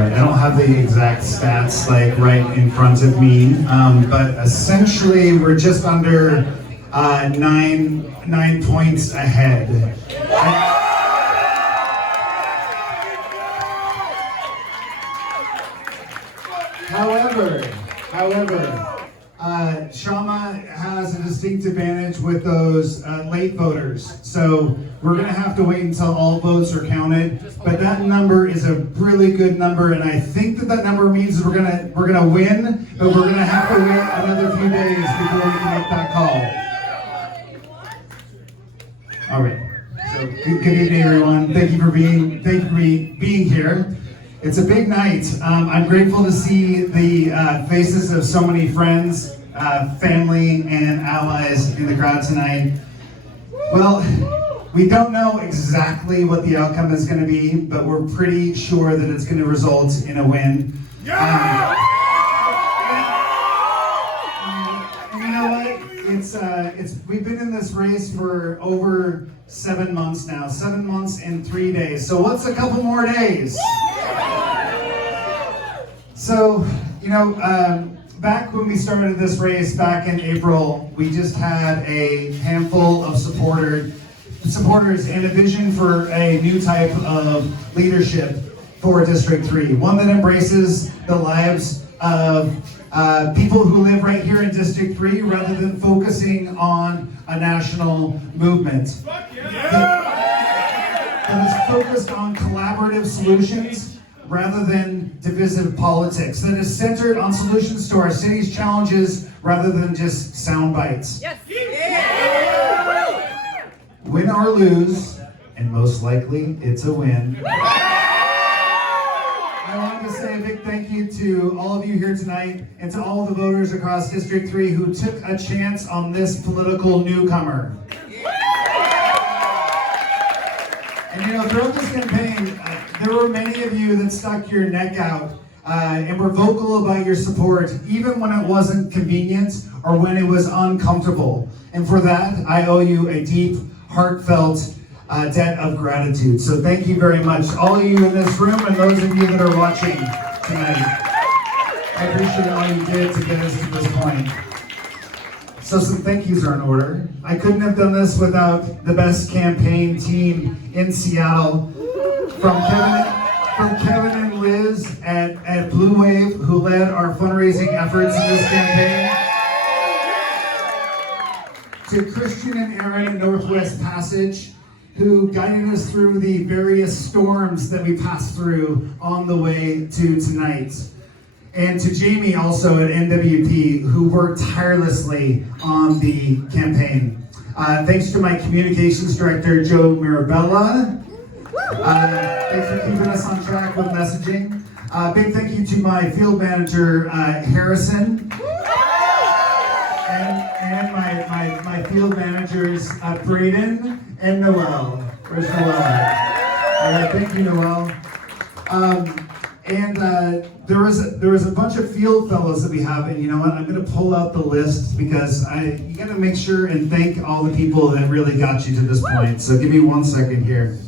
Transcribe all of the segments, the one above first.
right, I don't have the exact stats like right in front of me, but essentially we're just under 9 points ahead. However, Shama has a distinct advantage with those late voters. So we're going to have to wait until all votes are counted. But that number is a really good number, and I think that number means that we're gonna win, but we're going to have to wait another few days before we can make that call. All right. So good evening, everyone. Thank you for being here. It's a big night. I'm grateful to see the faces of so many friends, family, and allies in the crowd tonight. Well, we don't know exactly what the outcome is going to be, but we're pretty sure that it's going to result in a win. And you know what? We've been in this race for over 7 months now. 7 months and 3 days. So what's a couple more days? So, back when we started this race back in April, we just had a handful of supporters and a vision for a new type of leadership for District 3. One that embraces the lives of people who live right here in District 3 rather than focusing on a national movement. That is focused on collaborative solutions rather than divisive politics, that is centered on solutions to our city's challenges rather than just sound bites. Yes. Yeah. Win or lose, and most likely it's a win. I want to say a big thank you to all of you here tonight and to all the voters across District 3 who took a chance on this political newcomer. And throughout this campaign, there were many of you that stuck your neck out and were vocal about your support, even when it wasn't convenient or when it was uncomfortable. And for that, I owe you a deep, heartfelt debt of gratitude. So thank you very much, all of you in this room and those of you that are watching tonight. I appreciate all you did to get us to this point. So some thank yous are in order. I couldn't have done this without the best campaign team in Seattle. From Kevin and Liz at Blue Wave, who led our fundraising efforts in this campaign. To Christian and Aaron at Northwest Passage, who guided us through the various storms that we passed through on the way to tonight. And to Jamie also at NWP, who worked tirelessly on the campaign. Thanks to my communications director, Joe Mirabella. Thanks for keeping us on track with messaging. Big thank you to my field manager, Harrison. And my field managers, Braden and Noel. Where's Noel at? All right, thank you, Noel. There was a bunch of field fellows that we have, and you know what? I'm going to pull out the list because you got to make sure and thank all the people that really got you to this point. So give me 1 second here.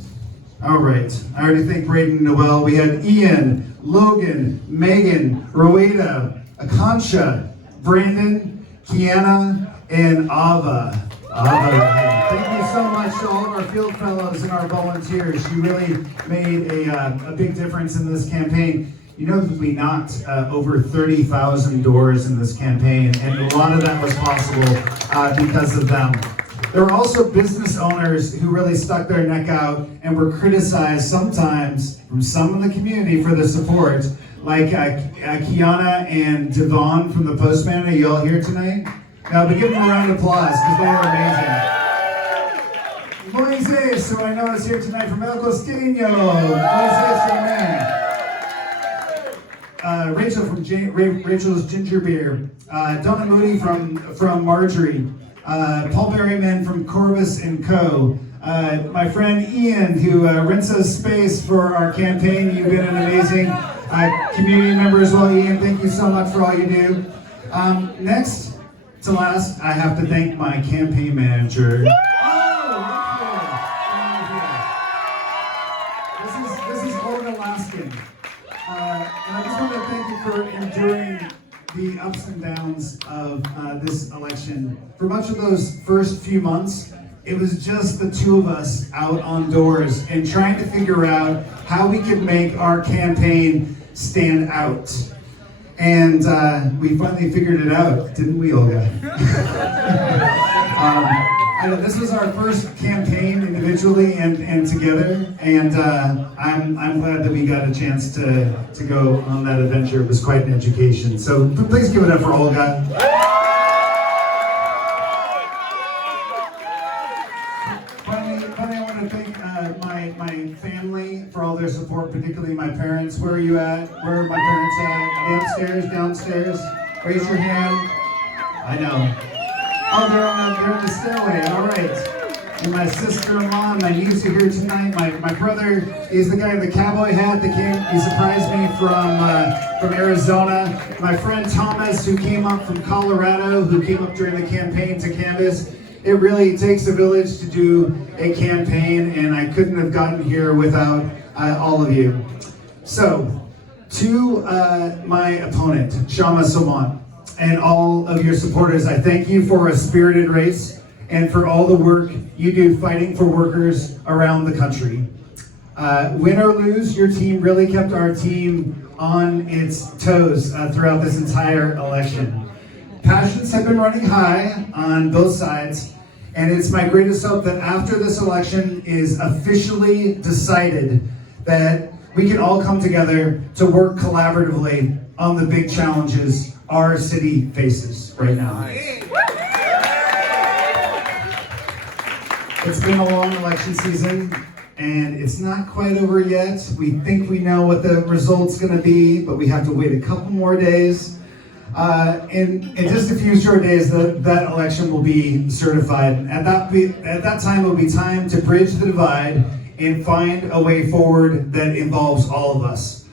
All right. I already thanked Braden and Noel. We had Ian, Logan, Megan, Rowena, Akansha, Brandon, Kiana, and Ava. Thank you so much to all of our field fellows and our volunteers. You really made a big difference in this campaign. You know that we knocked over 30,000 doors in this campaign, and a lot of that was possible because of them. There were also business owners who really stuck their neck out and were criticized sometimes from some of the community for their support, like Kiana and Devon from the Postman. Are you all here tonight? Now, but give them a round of applause because they are amazing. Moises, who I know is here tonight from El Costeño. Moises, your man. Rachel from Rachel's Ginger Beer. Donna Moody from Marjorie. Paul Berryman from Corvus & Co. My friend Ian, who rents us space for our campaign. You've been an amazing community member as well, Ian. Thank you so much for all you do. Next to last, I have to thank my campaign manager. This is Oregon Alaskan. And I just want to thank you for enduring the ups and downs of this election. For much of those first few months, it was just the two of us out on doors and trying to figure out how we could make our campaign stand out. And we finally figured it out, didn't we, Olga? This was our first campaign individually and together, and I'm glad that we got a chance to go on that adventure. It was quite an education. So please give it up for Olga. Finally, I want to thank my family for all their support, particularly my parents. Where are you at? Where are my parents at? Are they upstairs, downstairs? Raise your hand. I know. Oh, they're in the stairway, all right. And my sister-in-law and my niece are here tonight. My brother is the guy in the cowboy hat that he surprised me from Arizona. My friend Thomas, who came up from Colorado, who came up during the campaign to canvass. It really takes a village to do a campaign, and I couldn't have gotten here without all of you. So, to my opponent, Shama Somant, and all of your supporters, I thank you for a spirited race and for all the work you do fighting for workers around the country. Win or lose, your team really kept our team on its toes throughout this entire election. Passions have been running high on both sides, and it's my greatest hope that after this election is officially decided, that we can all come together to work collaboratively on the big challenges our city faces right now. It's been a long election season, and it's not quite over yet. We think we know what the result's going to be, but we have to wait a couple more days. In just a few short days, that election will be certified. At that time, it will be time to bridge the divide and find a way forward that involves all of us.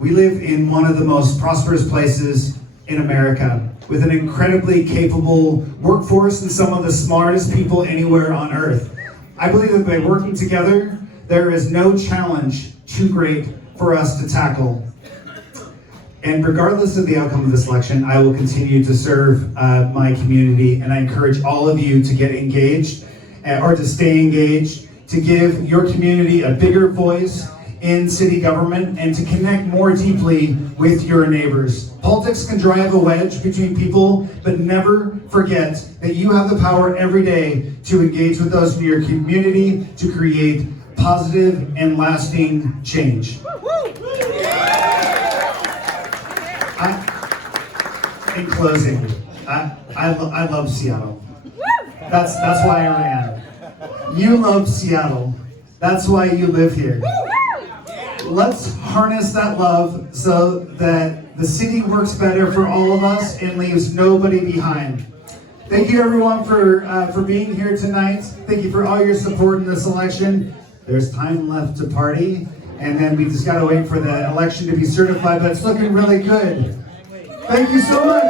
We live in one of the most prosperous places in America, with an incredibly capable workforce and some of the smartest people anywhere on earth. I believe that by working together, there is no challenge too great for us to tackle. And regardless of the outcome of this election, I will continue to serve my community, and I encourage all of you to get engaged or to stay engaged, to give your community a bigger voice in city government, and to connect more deeply with your neighbors. Politics can drive a wedge between people, but never forget that you have the power every day to engage with those in your community to create positive and lasting change. In closing, I love Seattle. That's why I ran. You love Seattle. That's why you live here. Let's harness that love so that the city works better for all of us and leaves nobody behind. Thank you everyone for being here tonight. Thank you for all your support in this election. There's time left to party, and then we just gotta wait for the election to be certified, but it's looking really good. Thank you so much.